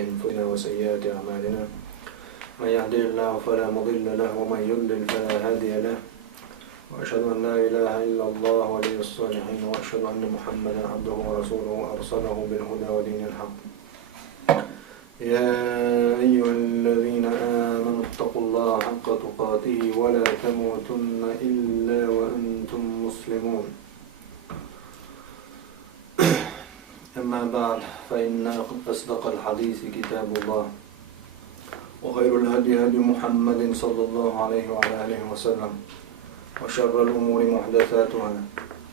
أنفسنا وسيئات أعمالنا من يهده الله فلا مضل له ومن يضلل فلا هادي له وأشهد أن لا إله إلا الله ولي الصالحين وأشهد أن محمدا عبده ورسوله أرسله بالهدى ودين الحق. يا أيها الذين آمنوا اتقوا الله حق تقاته ولا تموتن إلا وأنتم مسلمون. أما بعد فإن أصدق الحديث كتاب الله وخير الهدي هدي محمد صلى الله عليه وعلى آله وسلم وشر الأمور محدثاتها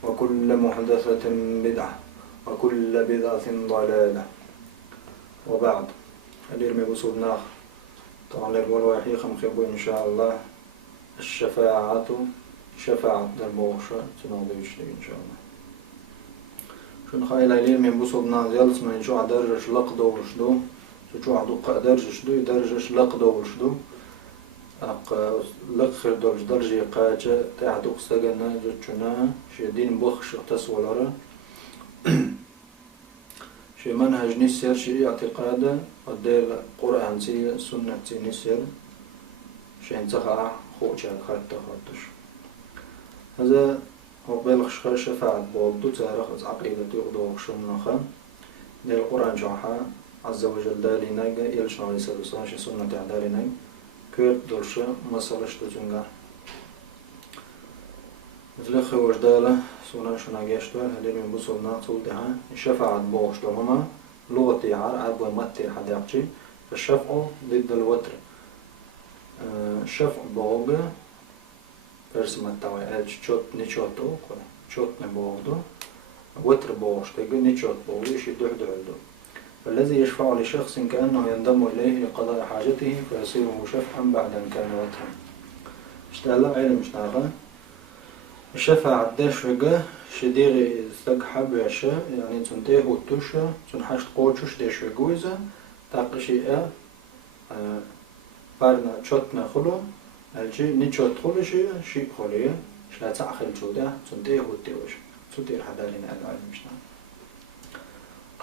وكل محدثة بدعة وكل بدعة ضلالة. وبعد اليرمي بصودنا طبعا الأول واحد خمخبو إن شاء الله الشفاعة شفاعة البوشة تناضيش إن شاء الله. شون خايل اليرمي بصودنا زيالس من شو عدرج لقدو وشدو شو عدو قدرج شدو يدرجش لقدو وشدو لقخر درجة قاجة تعدو قستغنا جتشنا شدين بخش تسولارا شي منهج نسير شي اعتقادا ودير قرآن سي سنة سي نسير شي انتخع خوشا خاطة خاطش. هذا هو بلغش شفاعة بوضو تاريخ عقيدة يغضو خشمناخا دير القرآن جوحا عز وجل دالينا يلشنا عليه الصلاة والسلام شي سنة دالينا كير دولشا مسالش تجنغا مثل وجدالة سونا شنا جاشتوال هذين من بصلنا صوتها شفاعة بوش لهما لغتي عار عبوا متر حداقشي فالشفع ضد الوتر. شفع بوغ برسم التوعيات شوت نشوتو شوت نبوغدو وتر بوغش تيجي نشوت بوغش يدوح دعدو. فالذي يشفع لشخص كأنه ينضم إليه لقضاء حاجته فيصيره شفعا بعد أن كان وترا. اشتغل علم اشتغل الشفاعة داش وجه شدير استقحب يعشى يعني تنتهي وتوشى تنحش قوتش داش وجوزة تاقشي بارنا شوتنا خلو الجي نشوت خلو شيء خليه شلا تعخل جوده تنتهي وتوش تدير حدالين العلم مشنا.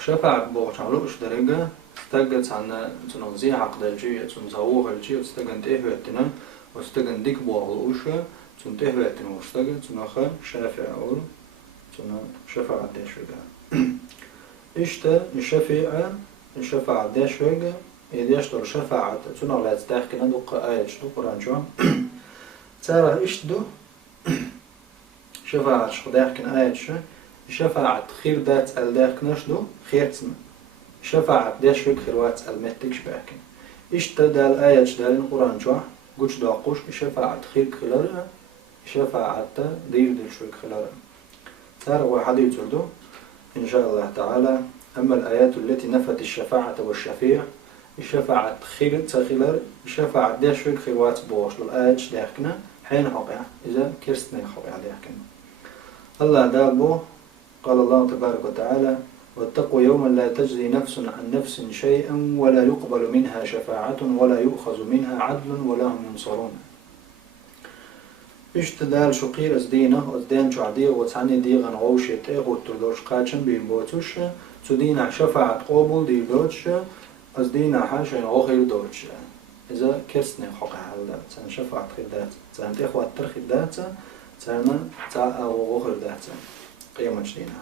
شفاعة بوش علوش درجة استجت عنا تنوزي عقد الجي تنزوه الجي استجن تهوتنا واستجن ديك بوغلوشة تنتهوتنا واستجن تنخا شافع أول تنا شفاعة داشوجا. إشتا الشفاعة داشوجا إذا يشتغل شفاعة تنا لا تستحق ندق آيات شدو قرآن شو ترى إشتدو شفاعة شخداح كن آيات شو شفاعة خير دات الداك نشدو خيرتنا شفاعة داش فيك خيروات المتكش باكن إشتا دال آيات دال القرآن شو قوش داقوش شفاعة خير خلالها شفاعة دير دل شوك خلالها. ترى واحد يتردو إن شاء الله تعالى. أما الآيات التي نفت الشفاعة والشفيع الشفاعة خير تخلال الشفاعة داش فيك خيروات بوش للآيات داكنا حين حقيا إذا كرستنا حقيا داكنا. الله دابو قال الله تبارك وتعالى واتقوا يوما لا تجزي نفس عن نفس شيئا ولا يقبل منها شفاعة ولا يؤخذ منها عدل ولا هم ينصرون. اشتدال شقير ازدينه ازدين شعديه وتعني ديغن غوشي تيغو تردوش قاتشن بيبوتوش تدينا شفاعة قبول ديبوتش ازدينا حاشا غوخير دوتش. إذا كرسني حقا هلا تان شفاعة خدات تان تيخوات ترخدات تان تا غوخير دات قيمة شدينا.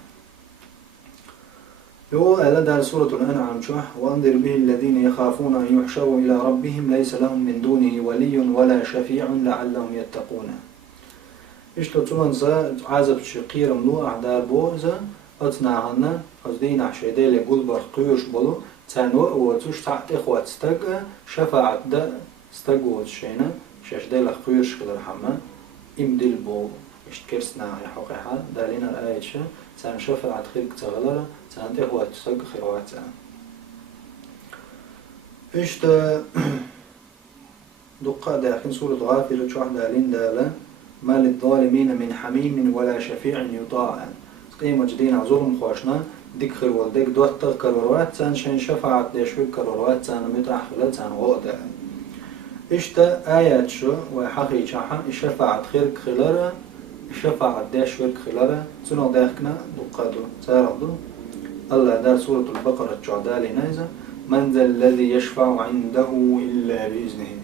يو ألا دار سورة الأنعام شوح وأنذر به الذين يخافون أن يحشروا إلى ربهم ليس لهم من دونه ولي ولا شفيع لعلهم يتقون. إشتو تمنزا عازب شقير منو أعدار بوزا أتناهنا أزدين عشيدي لقول برقيوش بلو تانو وتوش تعت إخوات استقى شفاعة دا استقوا وتشينا شاشدي لقيوش كدر حما إمدل بو اشتكرسنا حقيقة دالينا الآية شا تان شفاعة خيرك تغلر تان إخوات استقى خيروات إشتا دقاء داخل سورة غافلة شوح دالين دالا ما للظالمين من حميم ولا شفيع يطاع. قيمة جدينا ظلم خوشنا ديك خير والديك دوت كروات تان شين شفاعة ديشوك كروات تان متاح خلال تان غودا. إشتا آيات شو وحقي شاحا الشفاعة خيرك خلال الشفاعة ديشوك خلال تنو داخكنا دقادو تاردو الله دار سورة البقرة جعدالي نايزة من ذا الذي يشفع عنده إلا بإذنه.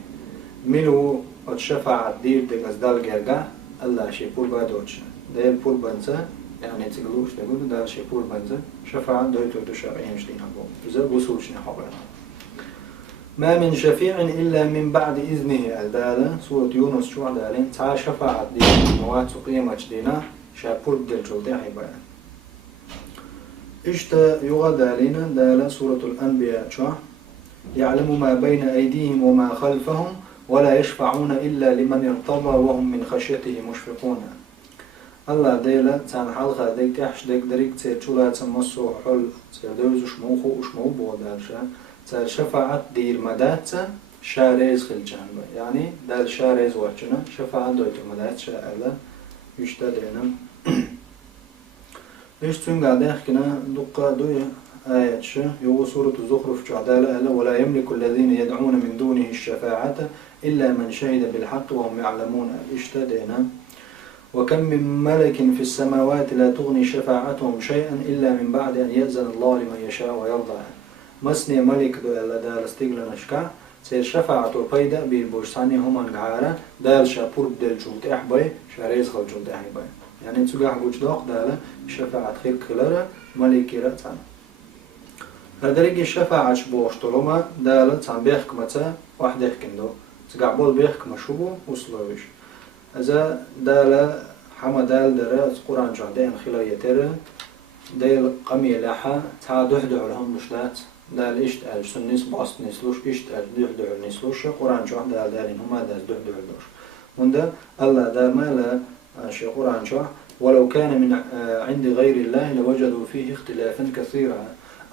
ملو الشفاعة دير دقز دال جرجع الله شيء بول بادوش دال بول بنزا يعني تقولوش تقول دال شيء بول بنزا شفاعة دويتو تشرعين شلينا بوم بزر وصولش نحبنا. ما من شفيع إلا من بعد إذنه. الدالة سورة يونس شو دالين تا شفاعة دير موات قيمة دينا شابول دل جلدي حيبان. إشتا يغا دالينا دالة سورة الأنبياء شو يعلم ما بين أيديهم وما خلفهم ولا يشفعون إلا لمن ارتضى وهم من خشيته مشفقون. الله ديلا تان حلقة ديك تحش ديك دريك تير شولا تمسو حل تير دوز وشموخو وشمو بودالشا تير شفاعة دير مدات شاريز خلجان يعني دال شاريز وحجنا شفاعة دويت مدات شاء يشتا دينا. إيش تنقع داخلنا دقا دوية آيات يو سورة الزخرف جعدالة ولا يملك الذين يدعون من دونه الشفاعة إلا من شهد بالحق وهم يعلمون. اشتدينا وكم من ملك في السماوات لا تغني شفاعتهم شيئا إلا من بعد أن يأذن الله لمن يشاء ويرضى. مسني ملك دو ألا دال استقلنا شكا سير شفاعة وبيدا بالبوشتاني هم انقعارة دال شابور بدل جود احباي شاريز خل جود احباي يعني تسوقع بوش داق دال شفاعة خير كلارة ملكي راتان. هذا الشفاعة بوش طلما دال تان بيحك متى واحد يحكندو تقعبول بيحك مشوبو وصلوش. إذا دال حما دال درات قرآن جعدين خلال يتر دال قمي لحا تا دحدع لهم لشلات دال إشت أج سنيس باست نسلوش إشت أج دحدع نسلوش قرآن جعد دال دالين هما دال دحدع لوش وندا الله دال ما لا شي قرآن جعد ولو كان من عند غير الله لوجدوا فيه اختلافا كثيرا.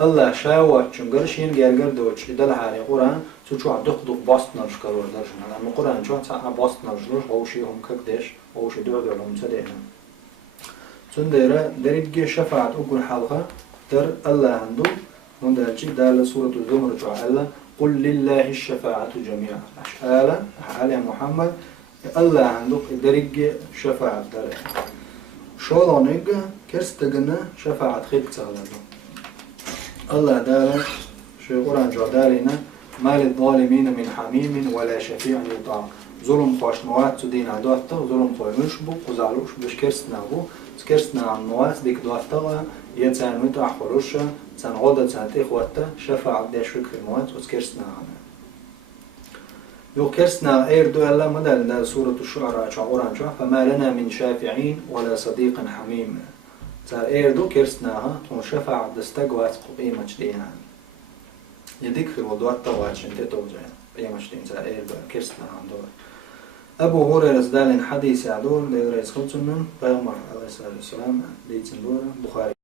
الله شاوة شنقرشين جارجر دوتش دل حالي قرآن سوتشو عدق باست نرشكرور درجنا لأن قرآن شو تاع باست نرشلوش أو شيء هم كقديش أو شيء دعوة لهم تدينا. تنديرة دريج شفاعة أقول حلقة در الله عنده من درجي دال سورة الزمر جعل قل لله الشفاعة جميعا. أشعال على محمد الله عنده دريج شفاعة در شو لانيج كرستجنا شفاعة خير تغلبه. الله دار شيء قرآن جدارنا ما للظالمين من حميم ولا شفيع يطاع. ظلم خوش موات تدين عدوته ظلم خوش مشبو وزعلوش بش كرسنا بو كرسنا عن موات ديك دوته يتان متع خروشة تان عودة تان إخوته شفاعة عبد شكر موات وكرسنا عنه. يو كرسنا إير دو الله مدل سورة الشعراء قرآن فما لنا من شافعين ولا صديق حميم. تار إيردو كرسناها تون شفاعة دستقوات قيمة جديها يذكر ودوات تواتش انت توجه قيمة جديها تار إيردو كرسناها دور. أبو هريرة دالين حديث عدول لغريز خلصنن بيغمر عليه الصلاة والسلام ليتن دور بخاري.